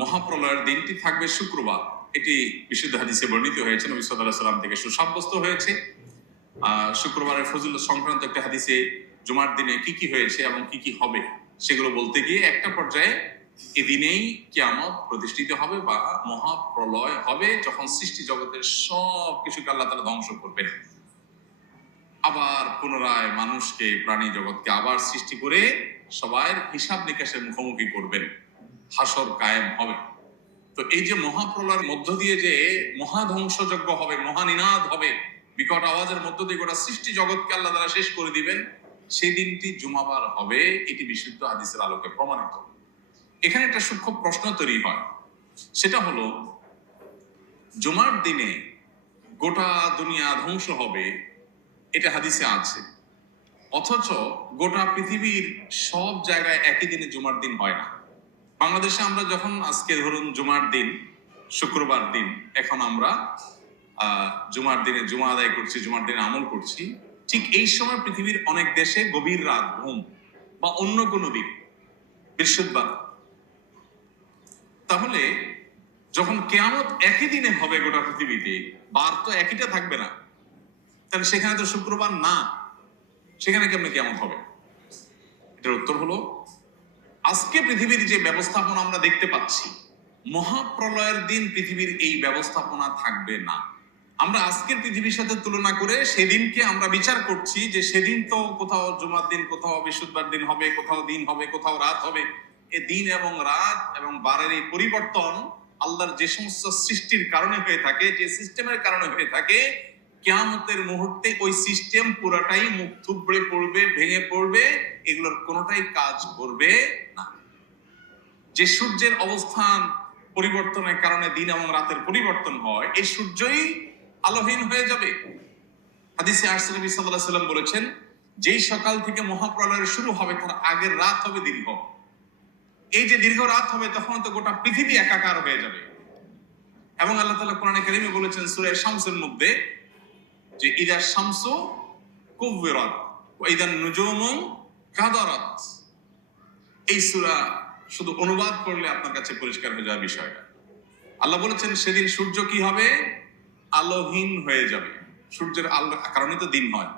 মহাপ্রলয়ের দিনটি থাকবে শুক্রবার। এটি বিশুদ্ধ হাদিসে বর্ণিত হয়েছে, নবী সাল্লাল্লাহু আলাইহি ওয়াসাল্লাম থেকে সুসাব্যস্ত হয়েছে। শুক্রবারের ফজিলত সংক্রান্ত একটা হাদিসে জুমার দিনে কি কি হয়েছে এবং কি কি হবে সেগুলো বলতে গিয়ে একটা পর্যায়ে এদিনেই কিয়ামত প্রতিষ্ঠিত হবে বা মহাপ্রলয় হবে, যখন সৃষ্টি জগতের সব কিছুকে আল্লাহ তাআলা ধ্বংস করবেন, আবার পুনরায় মানুষকে, প্রাণী জগৎকে আবার সৃষ্টি করে সবাই হিসাব নিকাশের মুখোমুখি করবেন, হাসর কায়েম হবে। তো এই যে মহাপ্রলয়ের মধ্য দিয়ে যে মহাধ্বংসযজ্ঞ হবে, মহানিনাদ হবে, বিকট আওয়াজের মধ্য দিয়ে গোটা সৃষ্টি জগৎকে আল্লাহ তাআলা শেষ করে দিবেন, সেই দিনটি জুমাবার হবে, এটি বিশুদ্ধ হাদিসের আলোকে প্রমাণিত। এখানে একটা সূক্ষ্ম প্রশ্ন তৈরি হয়, সেটা হলো জুমার দিনে গোটা দুনিয়া ধ্বংস হবে, এটা হাদিসে আছে, অথচ গোটা পৃথিবীর সব জায়গায় একই দিনে জুমার দিন হয় না। বাংলাদেশে আমরা যখন আজকে ধরুন জুমার দিন, শুক্রবার দিন, এখন আমরা জুমার দিনে জুমা আদায় করছি, জুমার দিনে আমল করছি, ঠিক এই সময় পৃথিবীর অনেক দেশে গভীর রাত, ঘুম বা অন্য কোনো দিন, বৃহস্পতিবার। তাহলে যখন কিয়ামত একই দিনে হবে গোটা পৃথিবীতে, বার তো একইটা থাকবে না, তাহলে সেখানে তো শুক্রবার না, সেখানে কেমনে কিয়ামত হবে? এটার উত্তর হলো, আজকে পৃথিবীর যে ব্যবস্থাপনা আমরা দেখতে পাচ্ছি, মহাপ্রলয়ের দিন পৃথিবীর এই ব্যবস্থাপনা থাকবে না। আমরা আজকের পৃথিবীর সাথে তুলনা করে সেদিনকে আমরা বিচার করছি যে সেদিন তো কোথাও জুমার দিন, কোথাও বৃহস্পতিবার দিন হবে, কোথাও দিন হবে, কোথাও রাত হবে। এই দিন এবং রাত এবং বারের এই পরিবর্তন আল্লাহর যে সমস্ত সৃষ্টির কারণে হয়ে থাকে, যে সিস্টেমের কারণে হয়ে থাকে, কিয়ামতের মুহূর্তে ওই সিস্টেম পুরাটাই মুখ থুবড়ে পড়বে, ভেঙে পড়বে, এগুলোর কোনোটাই কাজ করবে না। যে সূর্যের অবস্থান পরিবর্তনের কারণে দিন এবং রাতের পরিবর্তন হয়, এই সূর্যই আলোহীন হয়ে যাবে। হাদিসে আসছে নবী সাল্লাল্লাহু আলাইহি ওয়াসাল্লাম বলেছেন, যেই সকাল থেকে মহাপ্রলয় শুরু হবে তার আগের রাত হবে দীর্ঘ। এই যে দীর্ঘ রাত হবে, তখন তো গোটা পৃথিবী একাকার হয়ে যাবে। এবং আল্লাহ তাআলা কোরআনে কারীমে বলেছেন সূরা শামসের মধ্যে যে ইদা শামসু কুববিরাত ওয়া ইদান নুজুমু কাদারাত। এই সূরা শুধু অনুবাদ করলে আপনার কাছে পরিষ্কার হয়ে যাবে বিষয়টা। আল্লাহ বলেছেন সেদিন সূর্য কি হবে? আলোহীন হয়ে যাবে। সূর্যের আলো কারণে তো দিন হয়।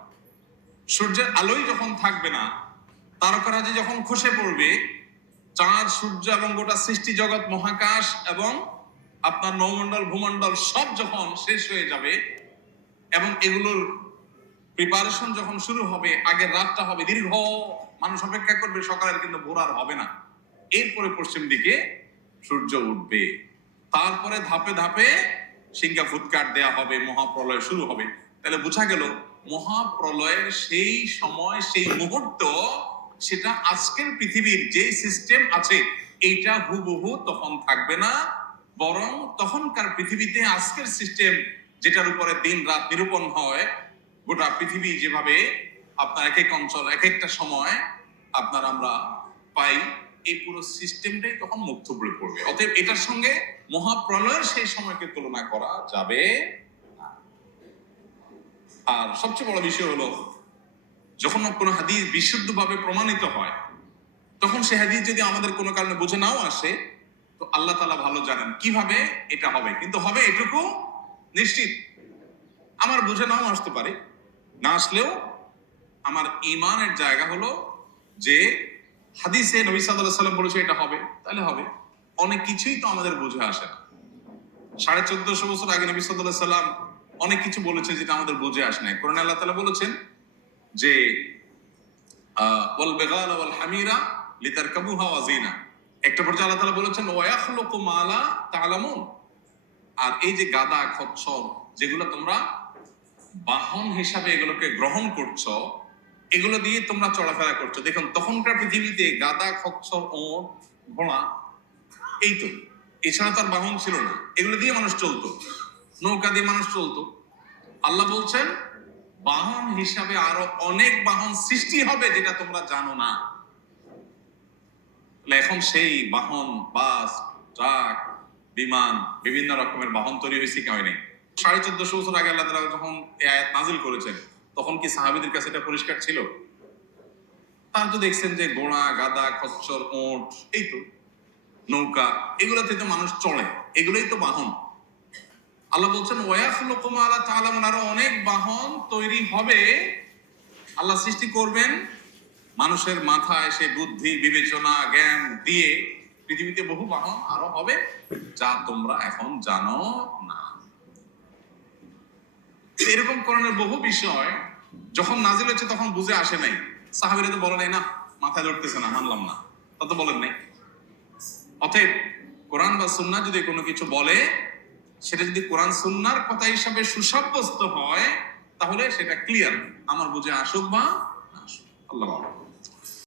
সূর্যের আলোই যখন থাকবে না, তারকারাজি যখন খসে পড়বে, চাঁদ, সূর্য এবং গোটা সৃষ্টি জগৎ, মহাকাশ এবং আপনার নৌমণ্ডল, ভূমণ্ডল সব যখন শেষ হয়ে যাবে এবং এগুলোর প্রিপারেশন যখন শুরু হবে, আগের রাতটা হবে দীর্ঘ, মানুষ অপেক্ষা করবে সকালের, কিন্তু ভোর আর হবে না। এরপরে পশ্চিম দিকে সূর্য উঠবে, তারপরে ধাপে ধাপে সিংহা ফুৎকার দেয়া হবে, মহাপ্রলয় শুরু হবে। তাহলে বোঝা গেল মহাপ্রলয়ের সেই সময়, সেই মুহূর্ত, সেটা আজকের পৃথিবীর যে সিস্টেম আছে এইটা হুবহু তখন থাকবে না, বরং তখনকার পৃথিবীতে আজকের সিস্টেম যেটার উপরে দিন রাত নিরূপণ হয়, গোটা পৃথিবী যেভাবে আপনার এক এক অঞ্চল এক একটা সময় আপনার আমরা পাই, এই পুরো সিস্টেমটাই তখন মুখ থুবড়ে পড়বে। অতএব এটার সঙ্গে মহাপ্রলয়ের সেই সময়কে তুলনা করা যাবে না। আর সবচেয়ে বড় বিষয় হলো, যখন কোনো হাদিস বিশুদ্ধভাবে প্রমাণিত হয়, তখন সে হাদিস যদি আমাদের কোনো কারণে বুঝে নাও আসে, তো আল্লাহ তাআলা ভালো জানেন কিভাবে এটা হবে, কিন্তু হবে এটুকু নিশ্চিত। আমার বুঝে নাও আসতে পারে, না আসলেও আমার ঈমানের জায়গা হলো যে হাদিসে নবী সাল্লাল্লাহু আলাইহি ওয়াসাল্লাম বলেছে এটা হবে, তাহলে হবে। অনেক কিছুই তো আমাদের বুঝে আসে না। 1450 বছর আগে নবী সাল্লাল্লাহু আলাইহি ওয়াসাল্লাম অনেক কিছু বলেছে যেটা আমাদের বুঝে আসে না। কোরআনে আল্লাহ তাআলা বলেছেন যে ওয়াল বিগালা ওয়াল হামিরা লিতারকাবুহা ওয়া জিনা। একটা পর্যায়ে আল্লাহ তাআলা বলেছেন ওয়া ইয়াখলুকু মা লা তা'লামুন। আর এই যে গাদা, খচ্চর, যেগুলো তোমরা বাহন হিসাবে এগুলোকে গ্রহণ করছো, এগুলো দিয়ে তোমরা চলাফেরা করছো। দেখুন তখনকার পৃথিবীতে গাদা, খচ্চর, ওট, ঘোড়া, এই তো, এছাড়া তার বাহন ছিল না। এগুলো দিয়ে মানুষ চলতো, নৌকা দিয়ে মানুষ চলতো। আল্লাহ বলছেন বাহন হিসাবে আরো অনেক বাহন সৃষ্টি হবে যেটা তোমরা জানো না। এখন সেই বাহন, বাস, ট্রাক, বিমান, বিভিন্ন রকমের বাহন তৈরি হয়েছে কি হয় নাই? 1450 বছর আগে আল্লাহ তাআলা যখন এই আয়াত নাযিল করেছেন, তখন কি সাহাবীদের কাছে এটা পরিষ্কার ছিল? তারা তো দেখছেন যে ঘোড়া, গাদা, খচ্চর, ওট, এই তো। নৌকা, এগুলোতে তো মানুষ চড়ে, এগুলোই তো বাহন। আল্লাহ বলছেন ওয়ায়াখলুকু মা লা তা'লামুন, আরো অনেক বাহন তৈরি হবে, আল্লাহ সৃষ্টি করবেন মানুষের মাথায় সে বুদ্ধি বিবেচনা জ্ঞান দিয়ে। পৃথিবীতে বহু বাহন আরো হবে যা তোমরা এখন জানো না। এরকম কোরআনের বহু বিষয় যখন নাজিল হচ্ছে তখন বুঝে আসে নাই। সাহাবীরা তো বলে নাই না মাথায় ধরতেছে না, মানলাম না, তা তো বলেন নাই। অতএব কোরআন বা সুন্নাহ যদি কোনো কিছু বলে, সেটা যদি কোরআন সুন্নাহর কথা হিসাবে সুসাব্যস্ত হয় তাহলে সেটা ক্লিয়ার, আমার বুঝে আসুক বা না আসুক। আল্লাহ